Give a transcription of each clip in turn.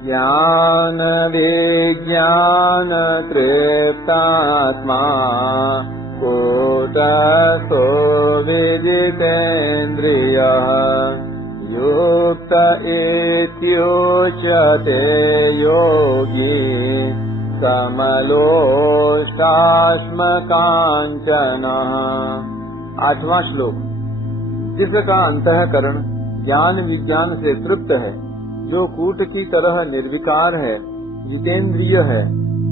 ज्ञान विज्ञान तृप्तात्मा कूटस्थो विजितेन्द्रियः युक्त इत्युच्यते योगी समलोष्टाश्मकाञ्चनः। 8वां श्लोक। जिसका अंतःकरण ज्ञान विज्ञान से तृप्त है, जो कूट की तरह निर्विकार है, जितेंद्रिय है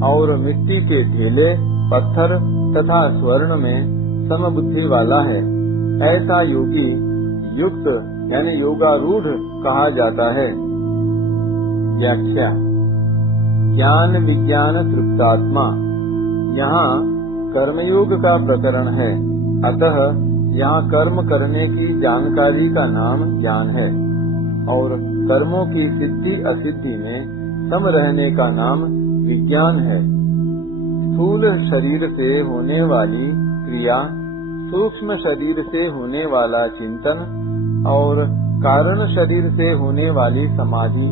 और मिट्टी के ढेले, पत्थर तथा स्वर्ण में समबुद्धि वाला है, ऐसा योगी युक्त यानी योगारूढ़ कहा जाता है। व्याख्या। ज्ञान विज्ञान तृप्तात्मा, यहाँ कर्मयोग का प्रकरण है, अतः यहाँ कर्म करने की जानकारी का नाम ज्ञान है और कर्मों की सिद्धि असिद्धि में सम रहने का नाम विज्ञान है। स्थूल शरीर से होने वाली क्रिया, सूक्ष्म शरीर से होने वाला चिंतन और कारण शरीर से होने वाली समाधि,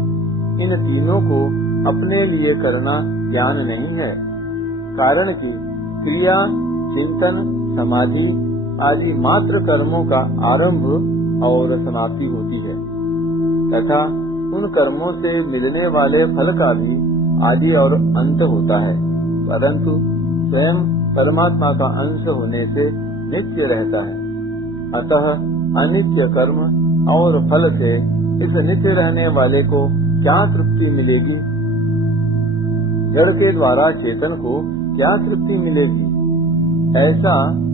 इन तीनों को अपने लिए करना ज्ञान नहीं है। कारण कि क्रिया, चिंतन, समाधि आदि मात्र कर्मों का आरंभ और समाप्ति होती है तथा उन कर्मों से मिलने वाले फल का भी आदि और अंत होता है, परंतु स्वयं परमात्मा का अंश होने से नित्य रहता है। अतः अनित्य कर्म और फल से इस नित्य रहने वाले को क्या तृप्ति मिलेगी? जड़ के द्वारा चेतन को क्या तृप्ति मिलेगी? ऐसा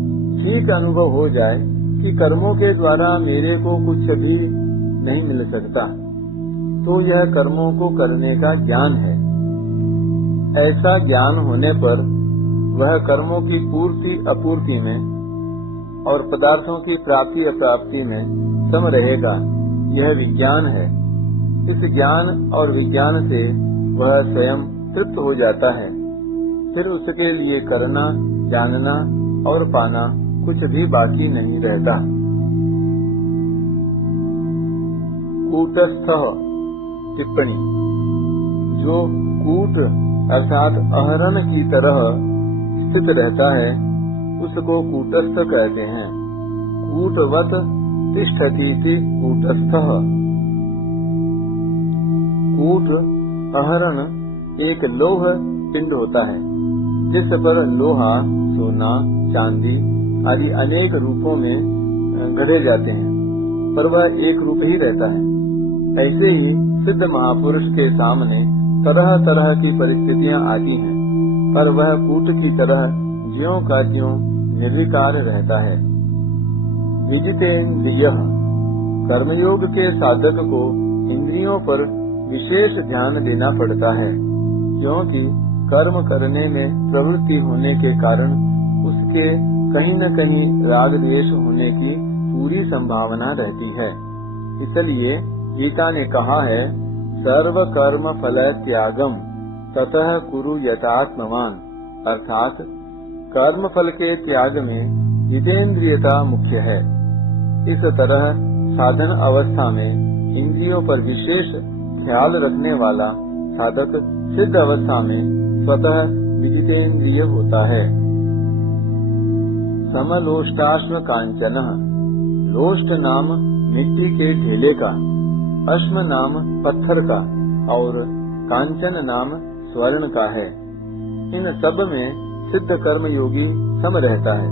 ठीक अनुभव हो जाए कि कर्मों के द्वारा मेरे को कुछ भी नहीं मिल सकता, तो यह कर्मों को करने का ज्ञान है। ऐसा ज्ञान होने पर वह कर्मों की पूर्ति अपूर्ति में और पदार्थों की प्राप्ति अप्राप्ति में सम रहेगा, यह विज्ञान है। इस ज्ञान और विज्ञान से वह स्वयं तृप्त हो जाता है, फिर उसके लिए करना, जानना और पाना कुछ भी बाकी नहीं रहता। कूटस्थ। टिप्पणी। जो कूट अर्थात अहरण की तरह स्थित रहता है, उसको कूटस्थ कहते हैं। कूटवत तिष्ठतीति कूटस्थः। कूट अहरण एक लौह पिंड होता है, जिस पर लोहा, सोना, चांदी आदि अनेक रूपों में गढ़े जाते हैं, पर वह एक रूप ही रहता है। ऐसे ही सिद्ध महापुरुष के सामने तरह तरह की परिस्थितियां आती हैं, पर वह कूट की तरह ज्यों का त्यों निर्विकार रहता है। विजितेन्द्रियः। कर्मयोग के साधक को इंद्रियों पर विशेष ध्यान देना पड़ता है, क्योंकि कर्म करने में प्रवृत्ति होने के कारण उसके कहीं न कहीं राग द्वेष होने की पूरी संभावना रहती है। इसलिए गीता ने कहा है, सर्व कर्म फल त्यागम ततः कुरु यथात्मवान, अर्थात कर्म फल के त्याग में जितेंद्रियता मुख्य है। इस तरह साधन अवस्था में इंद्रियों पर विशेष ख्याल रखने वाला साधक सिद्ध अवस्था में स्वतः विजितेंद्रिय होता है। समलोष्टाश्म कांचनः। लोष्ट नाम मिट्टी के ढेले का, अश्म नाम पत्थर का और कांचन नाम स्वर्ण का है। इन सब में सिद्ध कर्म योगी सम रहता है।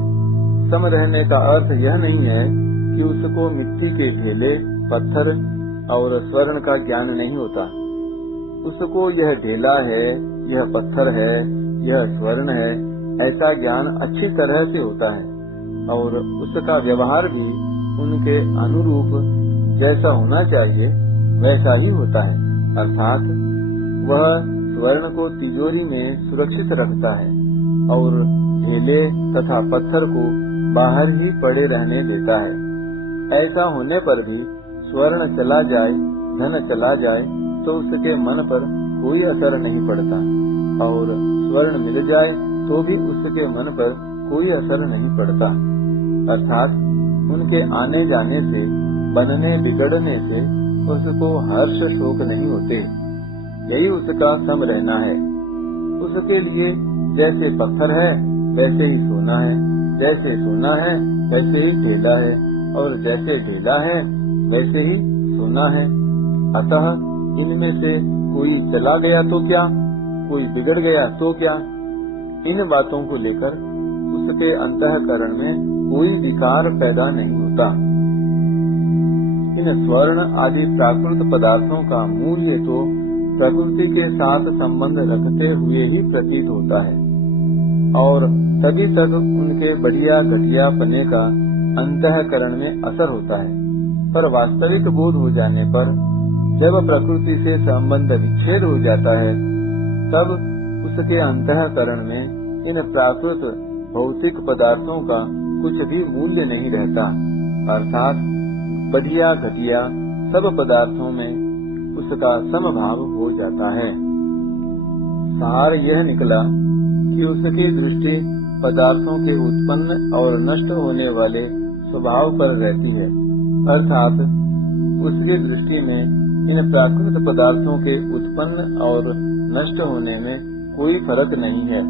सम रहने का अर्थ यह नहीं है कि उसको मिट्टी के ढेले, पत्थर और स्वर्ण का ज्ञान नहीं होता। उसको यह ढेला है, यह पत्थर है, यह स्वर्ण है, ऐसा ज्ञान अच्छी तरह से होता है और उसका व्यवहार भी उनके अनुरूप जैसा होना चाहिए वैसा ही होता है। अर्थात वह स्वर्ण को तिजोरी में सुरक्षित रखता है और ढेले तथा पत्थर को बाहर ही पड़े रहने देता है। ऐसा होने पर भी स्वर्ण चला जाए, धन चला जाए तो उसके मन पर कोई असर नहीं पड़ता और स्वर्ण मिल जाए तो भी उसके मन पर कोई असर नहीं पड़ता। अर्थात उनके आने जाने से, बनने बिगड़ने से उसको हर्ष शोक नहीं होते। यही उसका सम रहना है। उसके लिए जैसे पत्थर है वैसे ही सोना है, जैसे सोना है वैसे ही ढेला है, और जैसे ढेला है वैसे ही सोना है। अतः इनमें से कोई चला गया तो क्या, कोई बिगड़ गया तो क्या, इन बातों को लेकर उसके अंतःकरण में कोई विकार पैदा नहीं होता। इन स्वर्ण आदि प्राकृत पदार्थों का मूल्य तो प्रकृति के साथ संबंध रखते हुए ही प्रतीत होता है, और तभी तक उनके बढ़िया घटिया पने का अंतःकरण में असर होता है। पर वास्तविक बोध हो जाने पर जब प्रकृति से संबंध विच्छेद हो जाता है, तब उसके अंतःकरण में इन प्राकृत भौतिक पदार्थों का कुछ भी मूल्य नहीं रहता, अर्थात बढ़िया घटिया सब पदार्थों में उसका समभाव हो जाता है। सार यह निकला कि उसकी दृष्टि पदार्थों के उत्पन्न और नष्ट होने वाले स्वभाव पर रहती है, अर्थात उसकी दृष्टि में इन प्राकृत पदार्थों के उत्पन्न और नष्ट होने में कोई फर्क नहीं है।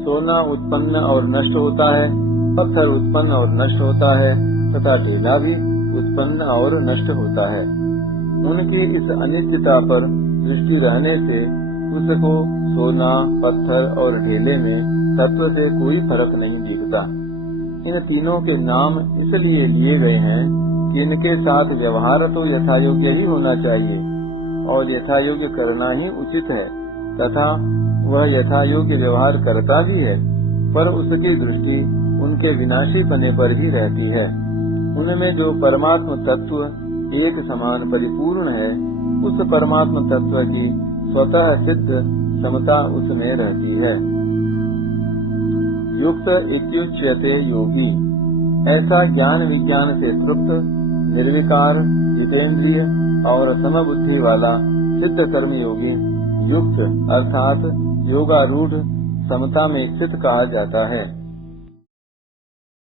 सोना उत्पन्न और नष्ट होता है, पत्थर उत्पन्न और नष्ट होता है, तथा ढेला भी उत्पन्न और नष्ट होता है। उनकी इस अनित्यता पर दृष्टि रहने से उसको सोना, पत्थर और ढेले में तत्व से कोई फर्क नहीं दिखता। इन तीनों के नाम इसलिए लिए गए हैं कि इनके साथ व्यवहार तो यथायोग्य ही होना चाहिए, और यथायोग्य करना ही उचित है, तथा वह यथायोग्य व्यवहार करता भी है, पर उसकी दृष्टि उनके विनाशी बने पर ही रहती है। उनमें जो परमात्म तत्व एक समान परिपूर्ण है, उस परमात्म तत्व की स्वतः सिद्ध समता उसमें रहती है। युक्त इत्युच्यते योगी, ऐसा ज्ञान विज्ञान से तृप्त, निर्विकार, जितेंद्रिय और समबुद्धि वाला सिद्ध कर्म योगी युक्त अर्थात योगारूढ़ समता में स्थित कहा जाता है।